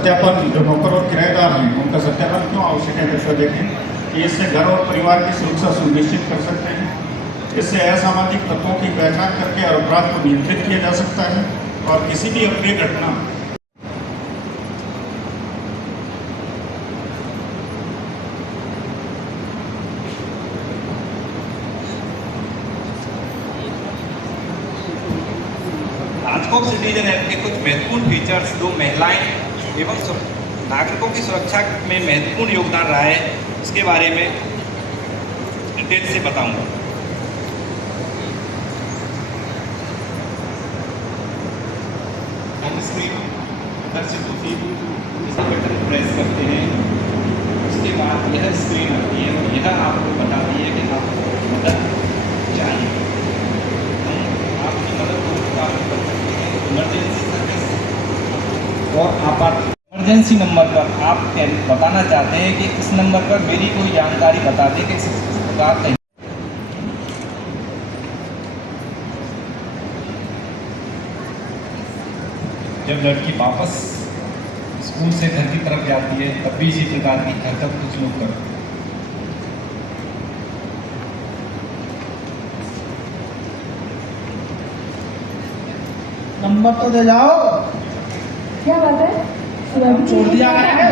सत्यापन, जो नौकर और किराएदार हैं उनका सत्यापन क्यों आवश्यक है, दृष्टि देखें कि इससे घर और परिवार की सुरक्षा सुनिश्चित कर सकते हैं। इससे असामाजिक तत्वों की पहचान करके अपराध को नियंत्रित किया जा सकता है और किसी भी अप्रिय घटना राजकोट सिटीजन एक्ट के कुछ महत्वपूर्ण फीचर्स जो महिलाएं एवं नागरिकों की सुरक्षा में महत्वपूर्ण योगदान रहा है, इसके बारे में डिटेल से बताऊंगा। हम स्क्रीन अंदर से दूसरी इसे बटन प्रेस करते हैं, उसके बाद यह स्क्रीन आती है और यह आपको बताती है कि आपको मदद चाहिए। हम आपकी मदद को प्राप्त कर सकते हैं इमरजेंसी सर्विस और इमरजेंसी नंबर पर आप बताना चाहते हैं कि इस नंबर पर मेरी कोई जानकारी बता दें कि इस प्रकार कहीं। जब लड़की वापस स्कूल से घर की तरफ जाती है तब भी इसी प्रकार की हरकत कुछ लोग करते हैं। नंबर तो दे जाओ। क्या बात है? छोड़ दिया गया है।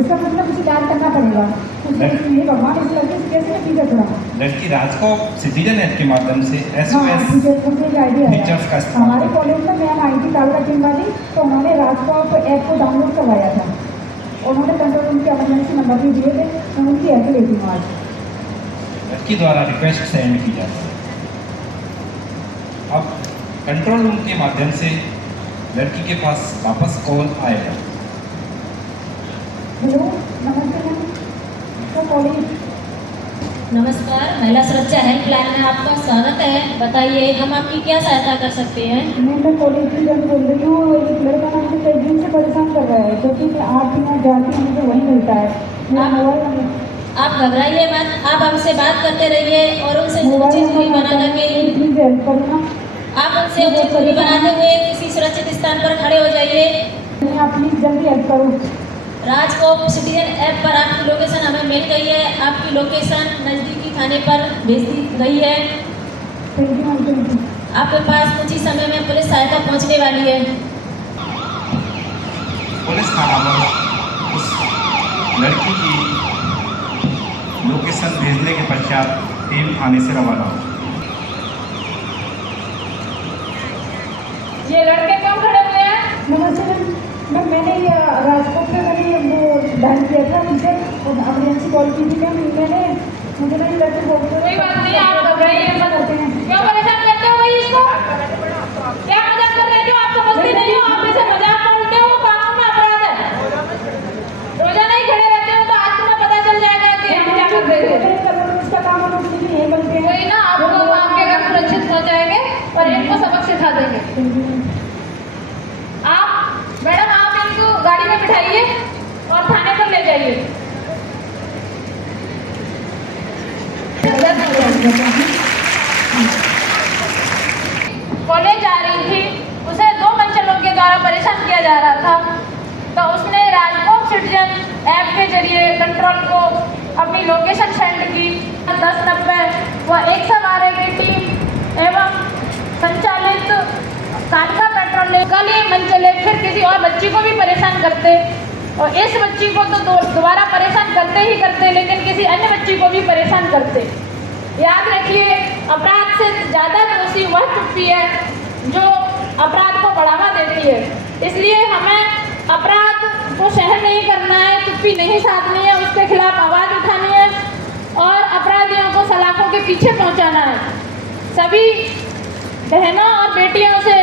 इसका मतलब कुछ याद करना पड़ेगा। भगवान इस लड़के से कैसे नतीजा छोड़ा? लड़की राजकोट सिटीजन एक्ट के माध्यम से हाँ, मुझे एक आइडिया फीचर्स का है। इस्तेमाल हमारे कॉलेज में मैम आई थी कालका टिम्बाली, तो उन्होंने राजकोट ऐप को डाउनलोड करवाया था। उन्होंने कंट्रोल रूम के इमरजेंसी नंबर भी दिए थे, मैं उनकी ऐप लेती हूँ आज। लड़की द्वारा रिक्वेस्ट सेंड की जाती है। अब कंट्रोल रूम के माध्यम से लड़की के पास वापस कॉल आएगा। हेलो, नमस्ते मैम। तो कॉलेज नमस्कार, महिला सुरक्षा हेल्पलाइन में आपका स्वागत है। बताइए, हम आपकी क्या सहायता कर सकते हैं? मैं कॉलेज की जब बोल रही हूँ, एक लड़का ना मुझे कई दिन से परेशान कर रहा है, क्योंकि मैं 8 दिन जाती हूँ, मुझे वही मिलता है। मेरा मोबाइल नंबर आप घबराइए मत, आप हमसे बात करते रहिए और उनसे मोबाइल उचित दूरी बना नंबर करके प्लीज हेल्प करना। आप उनसे उचित दूरी बनाते हुए किसी सुरक्षित स्थान पर खड़े हो जाइए। आप प्लीज जल्दी हेल्प करो। राजकोट सिटीजन ऐप पर आपकी लोकेशन हमें मिल गई है। आपकी लोकेशन नज़दीकी थाने पर भेज दी गई है। Thank you ma'am, thank you. आपके पास कुछ ही समय में पुलिस सहायता पहुंचने वाली है। पुलिस थाना पर उस लड़की की लोकेशन भेजने के पश्चात टीम थाने से रवाना हो। ये लड़के कौन खड़े हुए हैं? नमस्ते मैम, मैंने ये राजकोट पे मैंने वो डायल किया था, मुझे इमरजेंसी कॉल की थी मैम। मैंने मुझे नहीं लड़के बोलते। कोई बात नहीं, आप घबराइए मत। करते हैं। क्यों परेशान करते हो भाई इसको? क्या मजाक कर रहे हो? आप समझते नहीं हो? आप ऐसे मजाक बोलते हो, कानून में अपराध है। रोजाना ही खड़े रहते हो तो आज तुम्हें पता चल जाएगा कि हम क्या कर रहे थे। इसका काम है, लोग नहीं है करते हैं। कोई ना, आपको आपके घर सुरक्षित पहुंचाएंगे और इनको सबक सिखा देंगे। आप मैडम, आप इनको गाड़ी में बिठाइए और थाने पर ले जाइए। कॉलेज जा रही थी, उसे 2 मनचलों के द्वारा परेशान किया जा रहा था, तो उसने राजकोट सिटीजन ऐप के जरिए कंट्रोल को अपनी लोकेशन सेंड की। 1090 व 112 की टीम एवं संचालित कालका पेट्रोल ने कल ये मनचले फिर किसी और बच्ची को भी परेशान करते और इस बच्ची को तो दोबारा परेशान करते ही करते, लेकिन किसी अन्य बच्ची को भी परेशान करते। याद रखिए, अपराध से ज़्यादा दोषी वह टुप्पी है जो अपराध को बढ़ावा देती है। इसलिए हमें अपराध को सहन नहीं करना है, टुप्पी नहीं साधनी है, उसके खिलाफ आवाज़ उठानी है और अपराधियों को सलाखों के पीछे पहुंचाना है। सभी बहनों और बेटियों से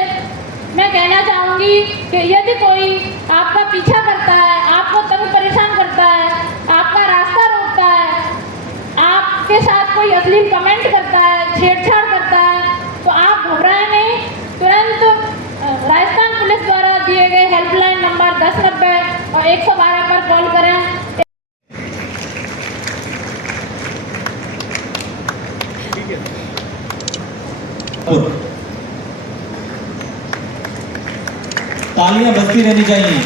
मैं कहना चाहूँगी कि यदि कोई आपका पीछा करता है, आपको तंग परेशान करता है, आपका रास्ता रोकता है, आपके साथ कोई अश्लील कमेंट करता है, छेड़छाड़ करता है, तो आप घबराएं नहीं, तुरंत राजस्थान पुलिस द्वारा दिए गए हेल्पलाइन नंबर 1090 और 112 पर कॉल करें। तालियां बजती रहनी चाहिए।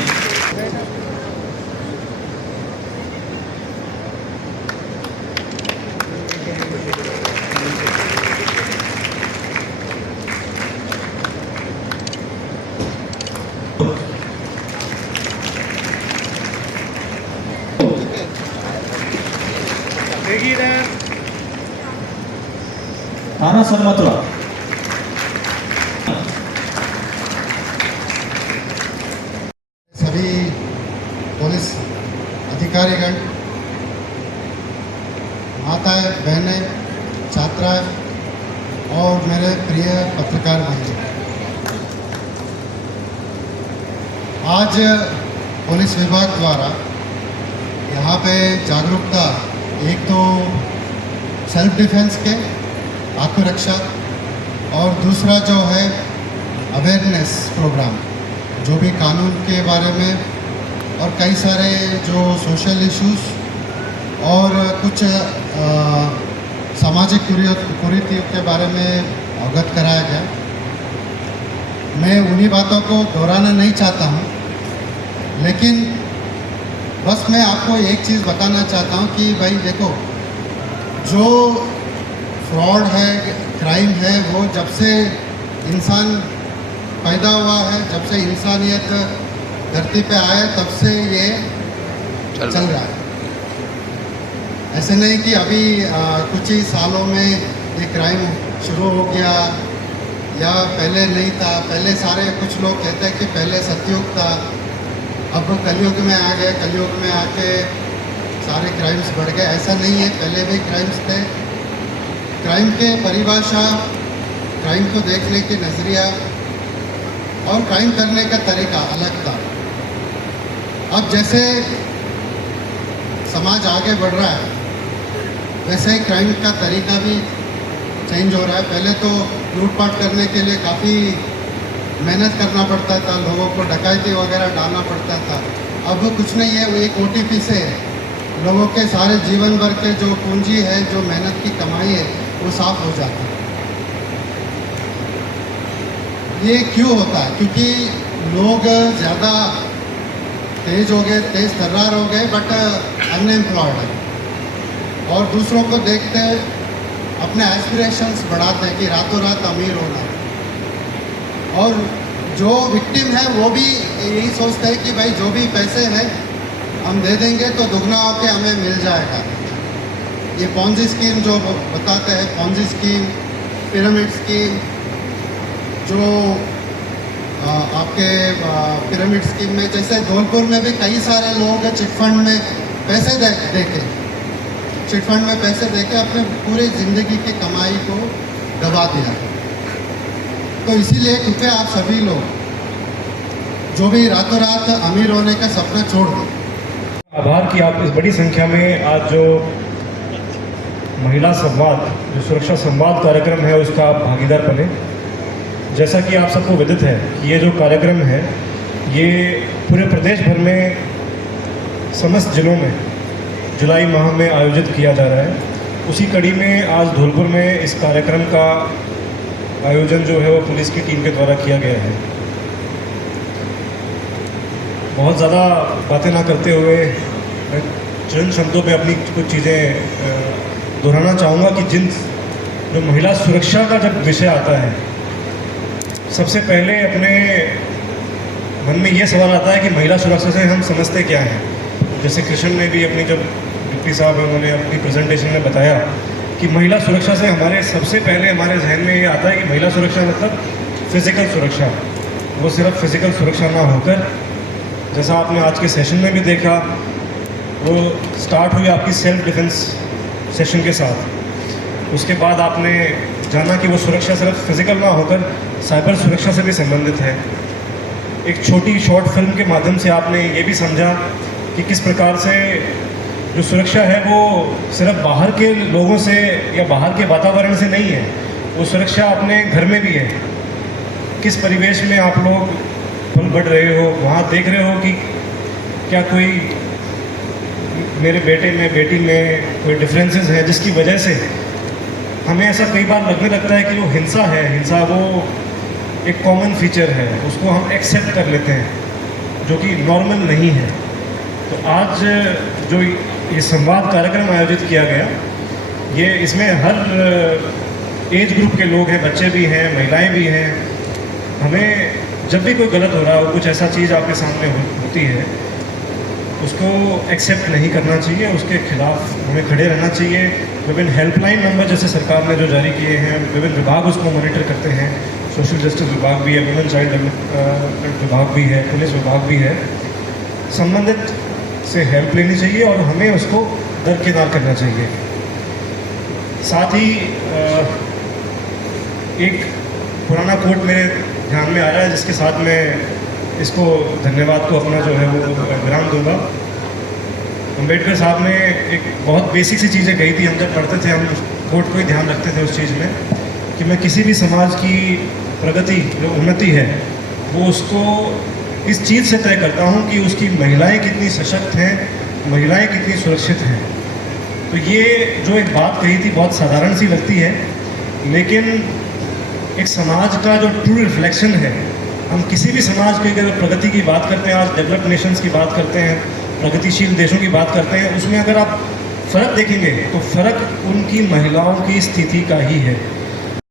थाना सनमतुआ सभी पुलिस अधिकारीगण, माताएं, बहनें, छात्राएं और मेरे प्रिय पत्रकार भाई, आज पुलिस विभाग द्वारा यहाँ पे जागरूकता, एक तो सेल्फ डिफेंस के, आत्मरक्षा, और दूसरा जो है अवेयरनेस प्रोग्राम, जो भी कानून के बारे में और कई सारे जो सोशल इश्यूज और कुछ सामाजिक कुरीतियों के बारे में अवगत कराया गया। मैं उन्हीं बातों को दोहराना नहीं चाहता हूँ, लेकिन बस मैं आपको एक चीज़ बताना चाहता हूँ कि भाई देखो, जो फ्रॉड है, क्राइम है, वो जब से इंसान पैदा हुआ है, जब से इंसानियत धरती पे आए, तब से ये चल रहा है। ऐसे नहीं कि अभी कुछ ही सालों में ये क्राइम शुरू हो गया या पहले नहीं था। पहले सारे, कुछ लोग कहते हैं कि पहले सतयुग था, अब कलयुग में आ गए, कलयुग में आके सारे क्राइम्स बढ़ गए। ऐसा नहीं है, पहले भी क्राइम्स थे। क्राइम के परिभाषा, क्राइम को देखने की नज़रिया और क्राइम करने का तरीका अलग था। अब जैसे समाज आगे बढ़ रहा है, वैसे ही क्राइम का तरीका भी चेंज हो रहा है। पहले तो लूटपाट करने के लिए काफ़ी मेहनत करना पड़ता था, लोगों को डकैती वगैरह डालना पड़ता था। अब कुछ नहीं है, वो एक OTP से लोगों के सारे जीवन भर के जो पूंजी है, जो मेहनत की कमाई है, वो साफ हो जाता है। ये क्यों होता है? क्योंकि लोग ज़्यादा तेज हो गए, तेज तर्रार हो गए, बट अनएम्प्लॉयड है, और दूसरों को देखते अपने एस्पिरेशंस बढ़ाते हैं कि रातों रात अमीर होना है। और जो विक्टिम है वो भी यही सोचते हैं कि भाई जो भी पैसे हैं हम दे देंगे तो दुगना होके हमें मिल जाएगा। ये पॉन्जी स्कीम जो बताते हैं, पॉन्जी स्कीम, पिरामिड स्कीम, जो आपके पिरामिड स्कीम में, जैसे धौलपुर में भी कई सारे लोग चिटफंड में पैसे देके चिटफंड में पैसे देके अपने पूरी ज़िंदगी की कमाई को दबा दिया। तो इसीलिए कृपया आप सभी लोग जो भी रातों रात अमीर होने का सपना छोड़ दें। आभार कि आप इस बड़ी संख्या में आज जो महिला संवाद, जो सुरक्षा संवाद कार्यक्रम है, उसका आप भागीदार बने। जैसा कि आप सबको विदित है कि ये जो कार्यक्रम है, ये पूरे प्रदेश भर में समस्त जिलों में जुलाई माह में आयोजित किया जा रहा है। उसी कड़ी में आज धौलपुर में इस कार्यक्रम का आयोजन जो है वो पुलिस की टीम के द्वारा किया गया है। बहुत ज़्यादा बातें ना करते हुए मैं चंद शब्दों पे अपनी कुछ चीज़ें दोहराना चाहूँगा कि जो महिला सुरक्षा का जब विषय आता है, सबसे पहले अपने मन में ये सवाल आता है कि महिला सुरक्षा से हम समझते क्या हैं। जैसे कृष्ण ने भी अपनी, जब डिप्टी साहब उन्होंने अपनी प्रेजेंटेशन में बताया कि महिला सुरक्षा से हमारे सबसे पहले हमारे जहन में ये आता है कि महिला सुरक्षा मतलब फिज़िकल सुरक्षा। वो सिर्फ फिज़िकल सुरक्षा ना होकर, जैसा आपने आज के सेशन में भी देखा, वो स्टार्ट हुई आपकी सेल्फ डिफेंस सेशन के साथ। उसके बाद आपने जाना कि वो सुरक्षा सिर्फ फिज़िकल ना होकर साइबर सुरक्षा से भी संबंधित है। एक छोटी शॉर्ट फिल्म के माध्यम से आपने ये भी समझा कि किस प्रकार से जो सुरक्षा है वो सिर्फ बाहर के लोगों से या बाहर के वातावरण से नहीं है, वो सुरक्षा अपने घर में भी है। किस परिवेश में आप लोग पल बढ़ रहे हो, वहाँ देख रहे हो कि क्या कोई मेरे बेटे में, बेटी में कोई डिफरेंसेस है, जिसकी वजह से हमें ऐसा कई बार लगने लगता है कि वो हिंसा है। हिंसा वो एक कॉमन फीचर है, उसको हम एक्सेप्ट कर लेते हैं, जो कि नॉर्मल नहीं है। तो आज जो ये संवाद कार्यक्रम आयोजित किया गया, ये इसमें हर एज ग्रुप के लोग हैं, बच्चे भी हैं, महिलाएं भी हैं। हमें जब भी कोई गलत हो रहा हो, कुछ ऐसा चीज़ आपके सामने होती है, उसको एक्सेप्ट नहीं करना चाहिए, उसके खिलाफ हमें खड़े रहना चाहिए। विभिन्न हेल्पलाइन नंबर जैसे सरकार ने जो जारी किए हैं, विभिन्न विभाग उसको मॉनिटर करते हैं, सोशल जस्टिस विभाग भी है, वुमेन चाइल्ड डेवलपमेंट विभाग भी है, पुलिस विभाग भी है। संबंधित से हेल्प लेनी चाहिए और हमें उसको दरकिनार करना चाहिए। साथ ही एक पुराना कोट मेरे ध्यान में आ रहा है, जिसके साथ मैं इसको धन्यवाद को अपना जो है वो विराम दूंगा। अम्बेडकर साहब ने एक बहुत बेसिक सी चीज़ें कही थी, हम जब पढ़ते थे हम कोट को ही ध्यान रखते थे उस चीज़ में, कि मैं किसी भी समाज की प्रगति जो उन्नति है वो उसको इस चीज़ से तय करता हूँ कि उसकी महिलाएं कितनी सशक्त हैं, महिलाएं कितनी सुरक्षित हैं। तो ये जो एक बात कही थी बहुत साधारण सी लगती है, लेकिन एक समाज का जो ट्रू रिफ्लेक्शन है, हम किसी भी समाज की अगर प्रगति की बात करते हैं, आज डेवलप्ड नेशंस की बात करते हैं, प्रगतिशील देशों की बात करते हैं, उसमें अगर आप फ़र्क देखेंगे तो फ़र्क उनकी महिलाओं की स्थिति का ही है।